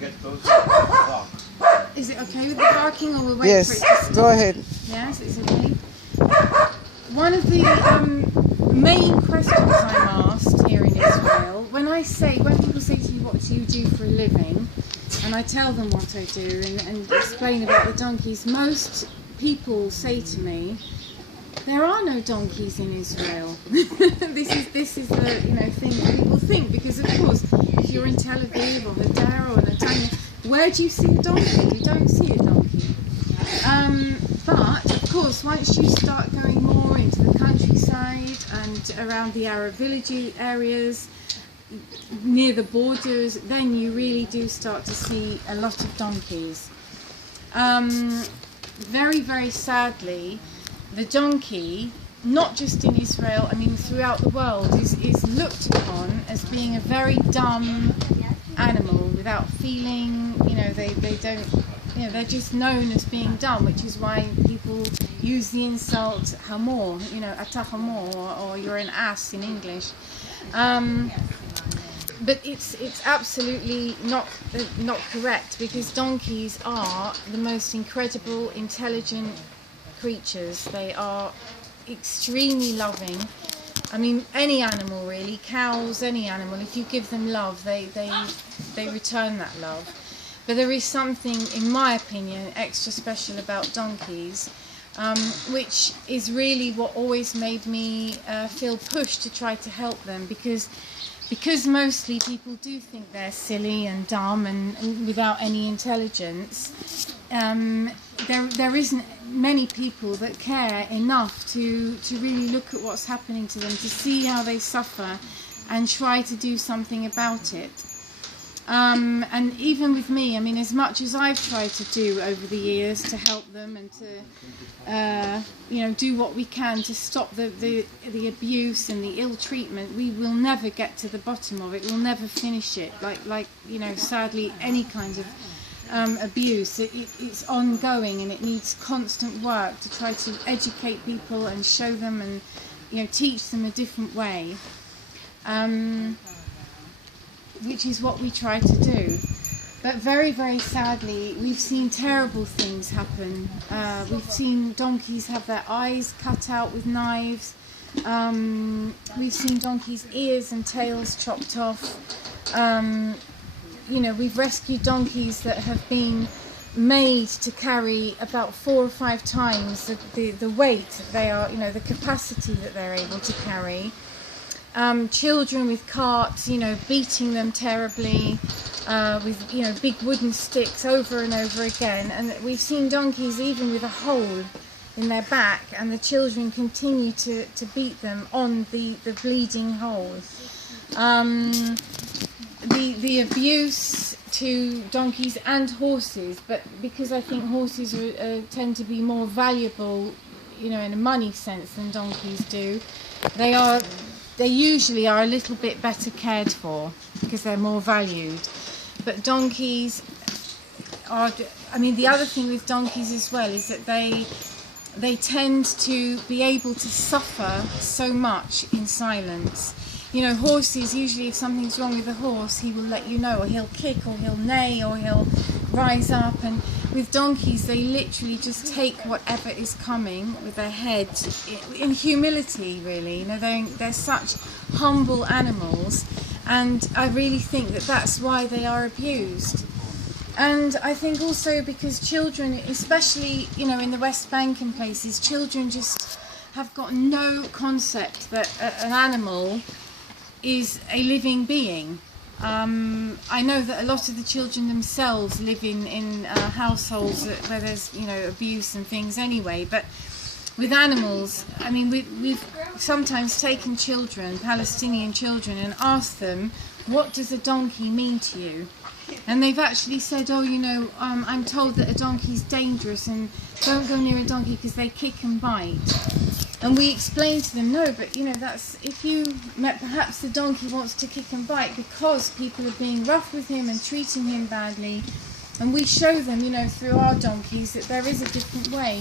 get closer to the dog. Is it okay with the barking, or we'll wait Yes, for it to stop? go ahead. Yes, it's okay. One of the main questions I'm asked here in Israel, when people say to me, what do you do for a living? And I tell them what I do and explain about the donkeys, most people say to me, there are no donkeys in Israel. This is the thing that people think, because of course, if you're in Tel Aviv or Hadera or Netanya, where do you see a donkey? You don't see a donkey. But of course, once you start going more into the countryside and around the Arab village areas, near the borders, then you really do start to see a lot of donkeys. Very, very sadly, the donkey, not just in Israel, I mean throughout the world, is looked upon as being a very dumb animal without feeling. They don't, they're just known as being dumb, which is why people use the insult hamor, ata hamor, or you're an ass in English. But it's absolutely not correct, because donkeys are the most incredible, intelligent creatures. They are extremely loving. I mean, any animal really, cows, any animal, if you give them love, they return that love. But there is something, in my opinion, extra special about donkeys, which is really what always made me feel pushed to try to help them, because mostly people do think they're silly and dumb and without any intelligence. There isn't many people that care enough to really look at what's happening to them, to see how they suffer and try to do something about it. And even with me, I mean, as much as I've tried to do over the years to help them and to do what we can to stop the abuse and the ill treatment, we will never get to the bottom of it. We'll never finish it. Like sadly, any kind of abuse, it's ongoing, and it needs constant work to try to educate people and show them and teach them a different way, which is what we try to do. But very, very sadly, we've seen terrible things happen. We've seen donkeys have their eyes cut out with knives. We've seen donkeys' ears and tails chopped off. We've rescued donkeys that have been made to carry about 4 or 5 times the weight that they are, the capacity that they're able to carry. Children with carts, beating them terribly with, big wooden sticks over and over again. And we've seen donkeys even with a hole in their back, and the children continue to beat them on the bleeding hole. The abuse to donkeys and horses, but because I think horses tend to be more valuable, in a money sense than donkeys do, they usually are a little bit better cared for because they're more valued. But donkeys are, the other thing with donkeys as well is that they tend to be able to suffer so much in silence. Horses, usually if something's wrong with a horse, he will let you know, or he'll kick, or he'll neigh, or he'll rise up. And with donkeys, they literally just take whatever is coming with their head in humility, really. They're such humble animals, and I really think that that's why they are abused. And I think also because children, especially, in the West Bank and places, children just have got no concept that an animal is a living being. I know that a lot of the children themselves live in households where there's abuse and things anyway, but with animals, we've sometimes taken children, Palestinian children, and asked them, what does a donkey mean to you? And they've actually said, I'm told that a donkey's dangerous and don't go near a donkey because they kick and bite. And we explain to them, no, but that's, if you met, perhaps the donkey wants to kick and bite because people are being rough with him and treating him badly. And we show them, through our donkeys that there is a different way.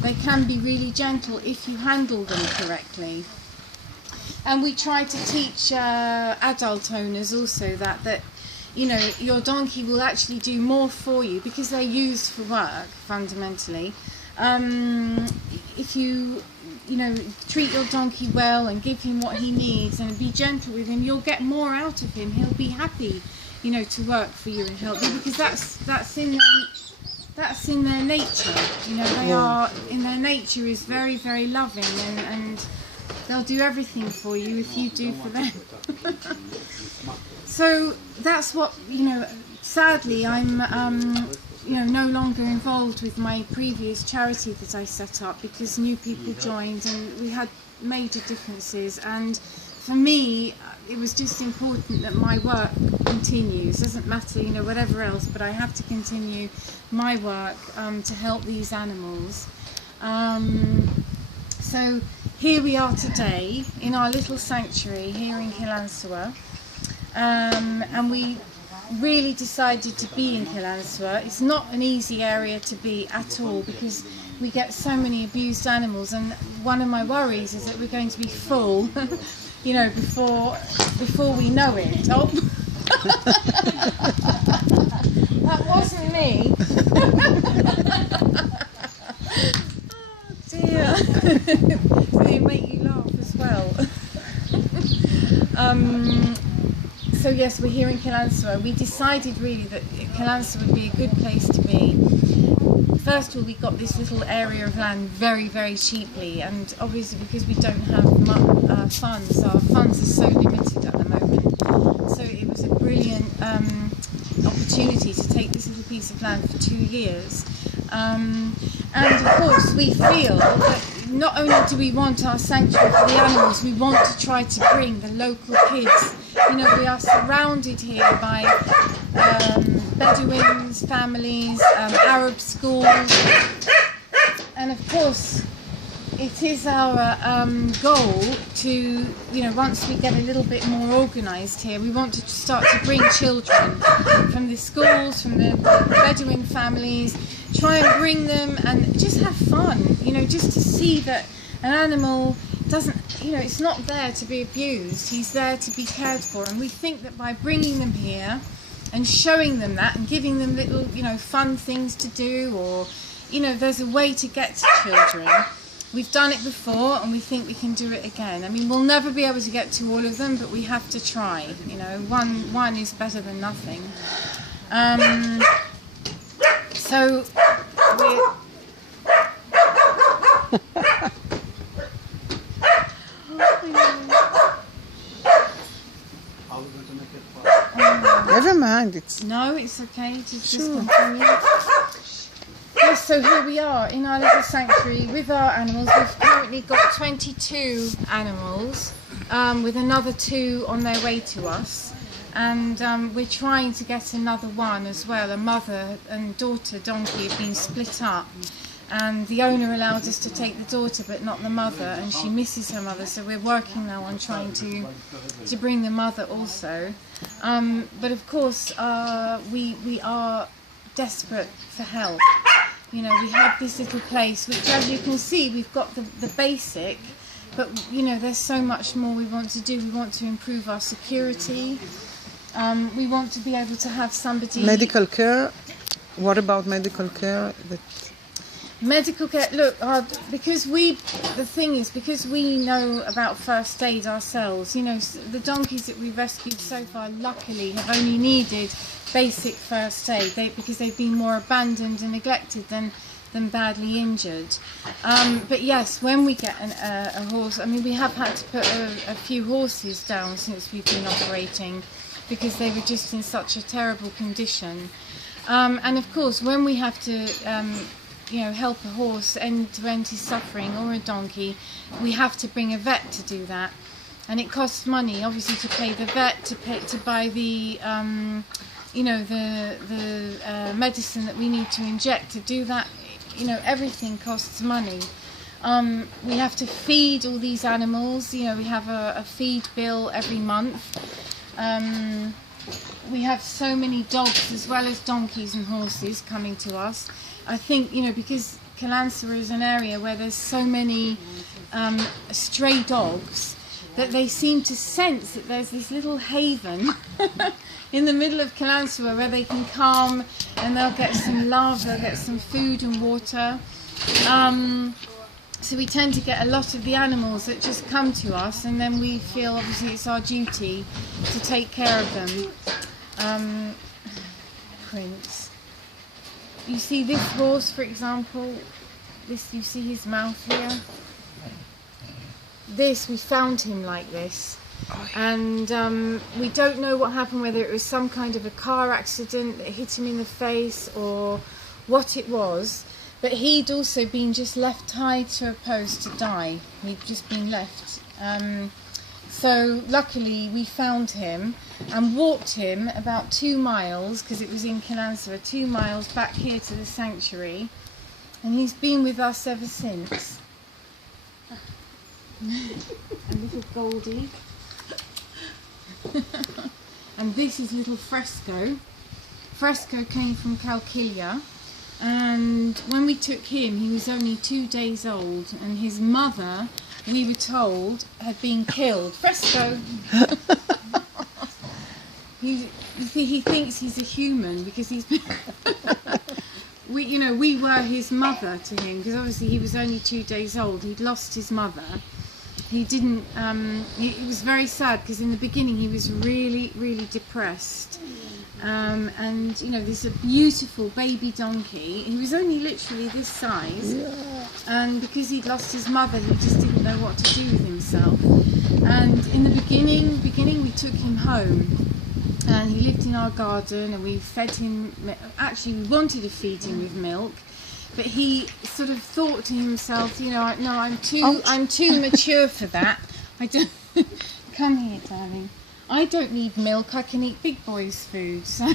They can be really gentle if you handle them correctly. And we try to teach adult owners also that you know, your donkey will actually do more for you because they're used for work fundamentally. If you treat your donkey well and give him what he needs and be gentle with him, you'll get more out of him. He'll be happy, you know, to work for you and help you, because that's in their nature. You know, they are in their nature is very, very loving, and they'll do everything for you if you do for them. So that's what, you know, sadly I'm no longer involved with my previous charity that I set up, because new people joined and we had major differences, and for me it was just important that my work continues. Doesn't matter, you know, whatever else, but I have to continue my work to help these animals. So here we are today in our little sanctuary here in Bקלנסואה, and we really decided to be in Bקלנסואה. It's not an easy area to be at all, because we get so many abused animals, and one of my worries is that we're going to be full you know, before we know it. Oh, that wasn't me. Oh dear. They make you laugh as well. So yes, we're here in Bקלנסואה. We decided really that Bקלנסואה would be a good place to be. First of all, we got this little area of land very, very cheaply, and obviously because we don't have funds, our funds are so limited at the moment. So it was a brilliant opportunity to take this little piece of land for 2 years. And of course, we feel that not only do we want our sanctuary for the animals, we want to try to bring the local kids. You know, we are surrounded here by Bedouins, families, Arab schools, and of course it is our goal to, you know, once we get a little bit more organised here, we want to start to bring children from the schools, from the Bedouin families, try and bring them and just have fun, you know, just to see that an animal doesn't, you know, it's not there to be abused, he's there to be cared for. And we think that by bringing them here and showing them that and giving them little, you know, fun things to do, or, you know, there's a way to get to children. We've done it before and we think we can do it again. I mean, we'll never be able to get to all of them, but we have to try, you know, one is better than nothing. So we're Never mind, it's okay to just continue. Yes, so here we are in our little sanctuary with our animals. We've currently got 22 animals, with another 2 on their way to us, and we're trying to get another one as well. A mother and daughter donkey have been split up, and the owner allowed us to take the daughter but not the mother, and she misses her mother, so we're working now on trying to bring the mother also. But of course we are desperate for help. You know, we have this little place which, as you can see, we've got the basic, but you know, there's so much more we want to do. We want to improve our security. We want to be able to have somebody... Medical care? What about medical care? Medical care, look, because because we know about first aid ourselves, you know, the donkeys that we've rescued so far, luckily, have only needed basic first aid, because they've been more abandoned and neglected than badly injured. But yes, when we get a horse, I mean, we have had to put a few horses down since we've been operating, because they were just in such a terrible condition. And of course, when we have to you know, help a horse end to end his suffering, or a donkey, we have to bring a vet to do that, and it costs money, obviously, to pay the vet, to buy the you know, the medicine that we need to inject to do that. You know, everything costs money. We have to feed all these animals. You know, we have a feed bill every month. We have so many dogs as well as donkeys and horses coming to us. I think, you know, because Bקלנסואה is an area where there's so many stray dogs, that they seem to sense that there's this little haven in the middle of Bקלנסואה where they can come and they'll get some love, they'll get some food and water. So we tend to get a lot of the animals that just come to us, and then we feel obviously it's our duty to take care of them. Prince. You see this horse, for example, this, you see his mouth here? This, we found him like this. And we don't know what happened, whether it was some kind of a car accident that hit him in the face or what it was. But he'd also been just left tied to a post to die. He'd just been left. So luckily we found him and walked him about 2 miles, because it was in Bקלנסואה, 2 miles back here to the sanctuary. And he's been with us ever since. A little Goldie. And this is little Fresco. Fresco came from Calcilla, and when we took him he was only 2 days old, and his mother, we were told, had been killed. Fresco! He thinks he's a human because he's been we were his mother to him, because obviously he was only 2 days old. He'd lost his mother. He didn't, it was very sad, because in the beginning he was really, really depressed. And, there's a beautiful baby donkey. He was only literally this size. Yeah. And because he'd lost his mother, he just didn't know what to do with himself. And in the beginning we took him home. And he lived in our garden, and we fed him, actually we wanted to feed him with milk. But he sort of thought to himself, no, I'm too mature for that. I don't. Come here, darling. I don't need milk. I can eat big boys' food. So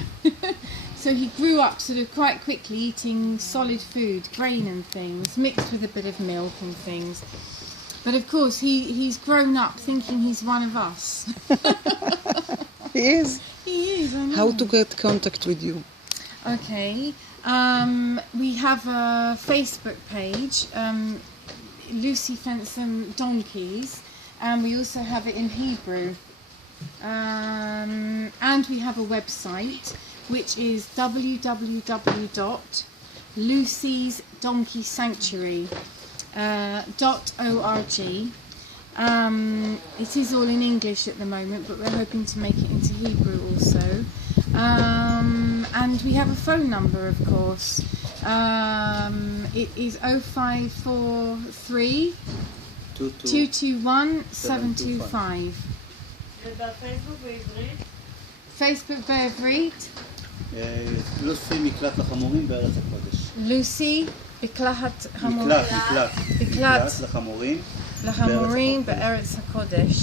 he grew up sort of quite quickly eating solid food, grain and things, mixed with a bit of milk and things. But of course, he's grown up thinking he's one of us. He is. He is. I know. How to get contact with you? Okay. We have a Facebook page, Losy Pנסום Donkeys, and we also have it in Hebrew. And we have a website, which is www.losysdonkeysanctuary.org. It is all in English at the moment, but we're hoping to make it into Hebrew also. And we have a phone number, of course. It is 0543 221 725. ובפייסבוק בעברית? פייסבוק בעברית? לוסי מקלט לחמורים בארץ הקודש. לוסי מקלט לחמורים בארץ הקודש.